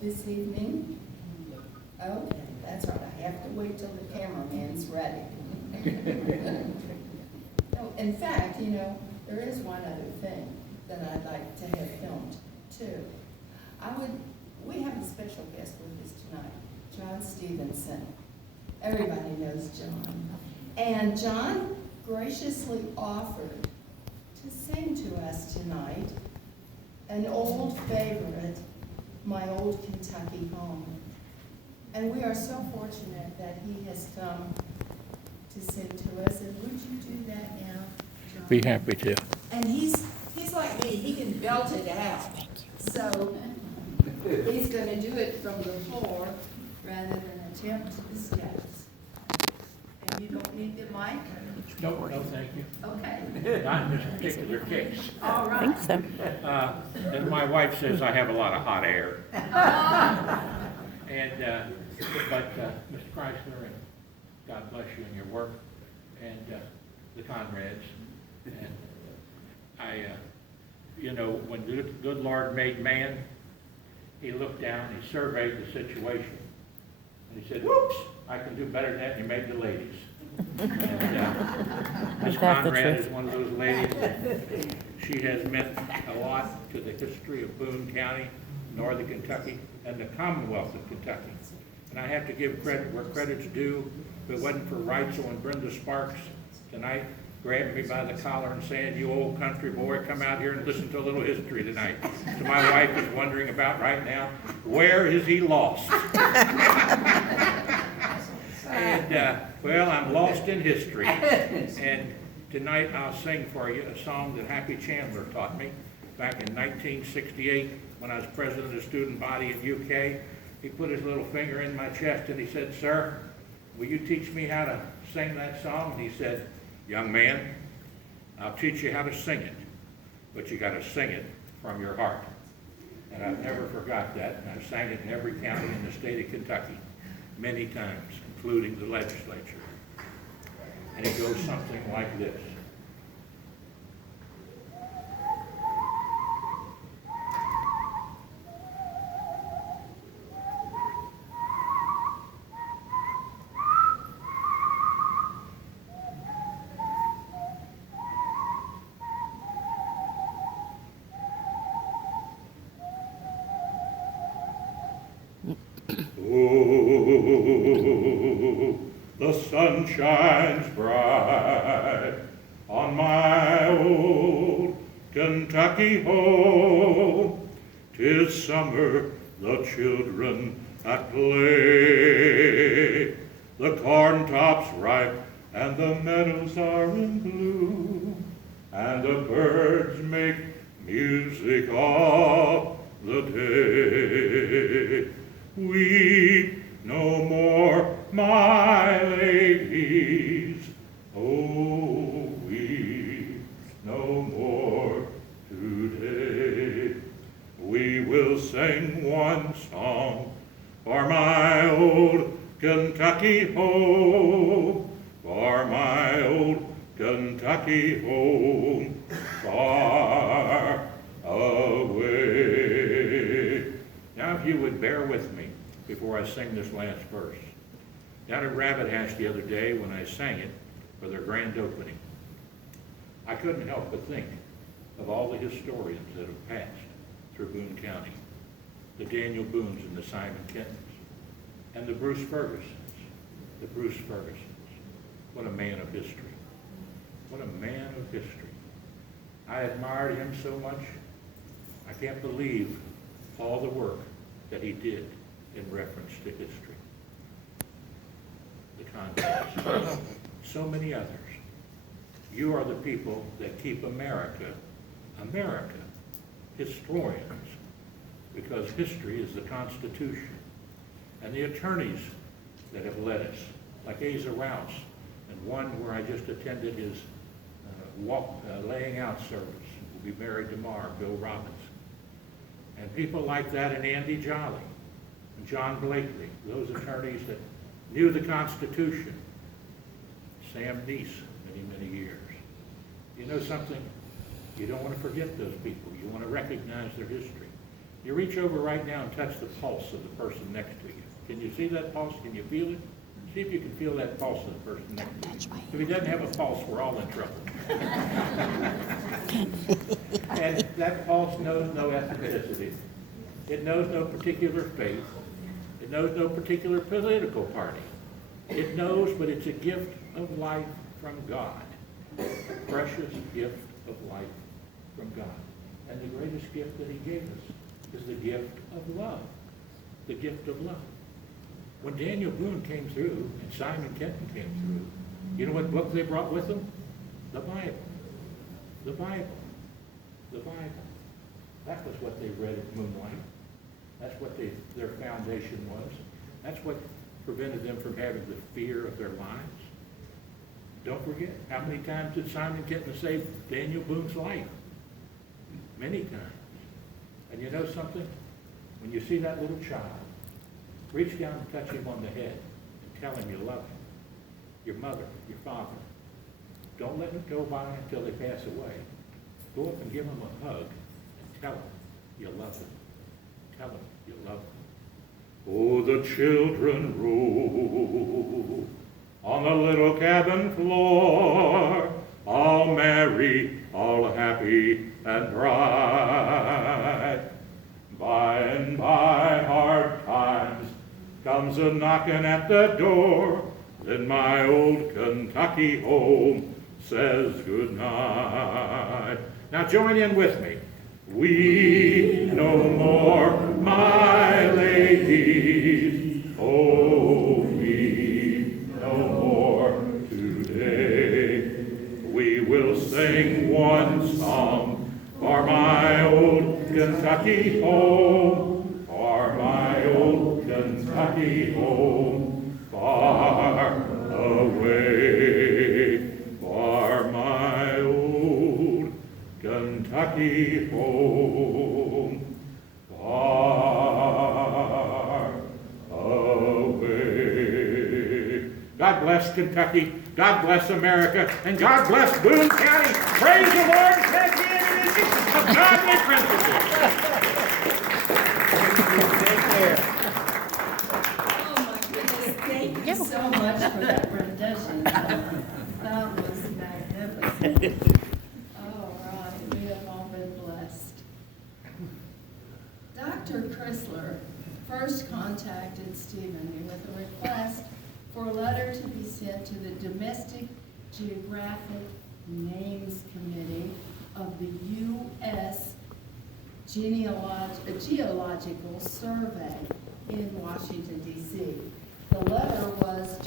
this evening? Okay, that's right, I have to wait till the cameraman's ready. No, in fact, there is one other thing that I'd like to have filmed too. We have a special guest with us tonight, John Stevenson. Everybody knows John. And John graciously offered to sing to us tonight an old favorite, My Old Kentucky Home. And we are so fortunate that he has come to sing to us. And would you do that now, John? Be happy to. And he's like me, he can belt it out. So he's going to do it from the floor rather than attempt the steps. And you don't need the mic? No, thank you. Okay. Not in this particular case. All right. I think so. And my wife says I have a lot of hot air. And, but Mr. Chrysler, and God bless you in your work, and the Conrads. And when the good Lord made man, he looked down, he surveyed the situation, and he said, whoops, I can do better than that, and he made the ladies. And Miss Is that the Conrad truth? is one of those ladies. She has meant a lot to the history of Boone County, Northern Kentucky, and the Commonwealth of Kentucky. And I have to give credit where credit's due. If it wasn't for Reitzel and Brenda Sparks tonight grabbing me by the collar and saying, you old country boy, come out here and listen to a little history tonight. So my wife is wondering about right now, where is he lost? And, well, I'm lost in history. And tonight I'll sing for you a song that Happy Chandler taught me back in 1968 when I was president of the student body in UK. He put his little finger in my chest and he said, sir, will you teach me how to sing that song? And he said, young man, I'll teach you how to sing it, but you got to sing it from your heart. And I've never forgot that. And I've sang it in every county in the state of Kentucky many times, including the legislature. And it goes something like this. Oh, the sun shines bright on my old Kentucky home. 'Tis summer, the children at play. The corn tops ripe and the meadows are in bloom, and the birds make music all the day. Weep no more, my ladies, oh, weep no more today. We will sing one song for my old Kentucky home, for my old Kentucky home, far away. Now, if you would bear with me before I sing this last verse. Down at Rabbit Hash the other day when I sang it for their grand opening, I couldn't help but think of all the historians that have passed through Boone County, the Daniel Boones and the Simon Kentons, and the Bruce Fergusons. The Bruce Fergusons. What a man of history. What a man of history. I admired him so much. I can't believe all the work that he did in reference to history. The Conrads. So many others. You are the people that keep America, historians, because history is the Constitution. And the attorneys that have led us, like Asa Rouse, and one where I just attended his laying out service, will be married tomorrow, Bill Robbins. And people like that, and Andy Jolly, and John Blakely, those attorneys that knew the Constitution. Sam Neese, many, many years. You know something? You don't want to forget those people. You want to recognize their history. You reach over right now and touch the pulse of the person next to you. Can you see that pulse? Can you feel it? See if you can feel that pulse of the person next to you. If he doesn't have a pulse, we're all in trouble. And that pulse knows no ethnicity. It knows no particular faith. It knows no particular political party. It knows, but it's a gift of life from God. A precious gift of life from God. And the greatest gift that he gave us is the gift of love. The gift of love. When Daniel Boone came through and Simon Kenton came through, you know what book they brought with them? The Bible. The Bible. The Bible. That was what they read at Moonlight. That's what their foundation was. That's what prevented them from having the fear of their lives. Don't forget, how many times did Simon Kenton save Daniel Boone's life? Many times. And you know something? When you see that little child, reach down and touch him on the head and tell him you love him. Your mother, your father. Don't let them go by until they pass away. Go up and give them a hug and tell them you love them. Tell them you love them. Oh, the children roll on the little cabin floor, all merry, all happy and bright. By and by, hard times comes a knocking at the door, then my old Kentucky home says good night. Now join in with me. We no more, my ladies, oh, we no more today. We will sing one song for my old Kentucky home, for my old Kentucky home, far away, for my old Kentucky home, far away. God bless Kentucky, God bless America, and God bless Boone County. Praise the Lord, and of godly principles. Oh my goodness, thank you so much for that rendition. That was magnificent. All right, we have all been blessed. Dr. Chrysler first contacted Stephen with a request for a letter to be sent to the Domestic Geographic Names Committee of the U.S. Geological Survey in Washington, D.C.